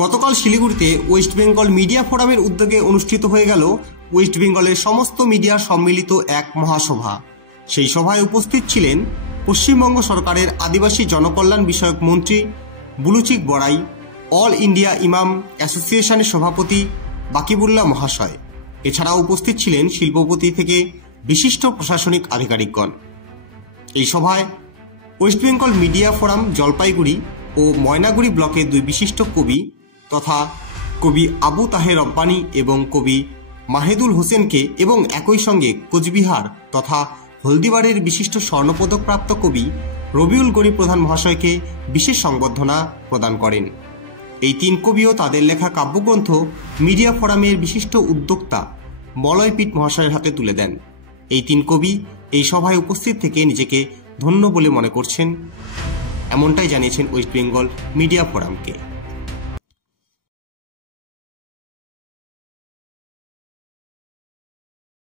গতকাল শিলিগুড়িতে West Bengal media ফোরামের উদ্যোগে অনুষ্ঠিত হয়ে গেল ওয়েস্ট বেঙ্গলের সমস্ত মিডিয়ার সম্মিলিত এক মহাসভা। সেই সভায় উপস্থিত ছিলেন পশ্চিমবঙ্গ সরকারের আদিবাসী জনকল্যাণ বিষয়ক মন্ত্রী বুলুচিক বড়াই, অল ইন্ডিয়া ইমাম অ্যাসোসিয়েশনের সভাপতি বাকিবুল্লাহ মহাশয়। এছাড়াও উপস্থিত ছিলেন শিল্পপতি থেকে বিশিষ্ট প্রশাসনিক আধিকারিকগণ। এই সভায় ওয়েস্ট বেঙ্গল মিডিয়া ফোরাম জলপাইগুড়ি ও ময়নাগুড়ি ব্লকের দুই বিশিষ্ট কবি তথা কবি আবু তাহের রব্বানী এবং কবি মাহেদুল হোসেনকে এবং একই সঙ্গে কোচবিহার তথা হলদিবাড়ির বিশিষ্ট স্বর্ণপদকপ্রাপ্ত কবি রবিউল গনি প্রধান মহাশয়কে বিশেষ সংবর্ধনা প্রদান করেন। এই তিন কবিও তাদের লেখা কাব্যগ্রন্থ মিডিয়া ফোরামের বিশিষ্ট উদ্যোক্তা মলয়পীঠ মহাশয়ের হাতে তুলে দেন। এই তিন কবি এই সভায় উপস্থিত থেকে নিজেকে ধন্য বলে মনে করছেন, এমনটাই জানিয়েছেন ওয়েস্ট বেঙ্গল মিডিয়া ফোরামকে।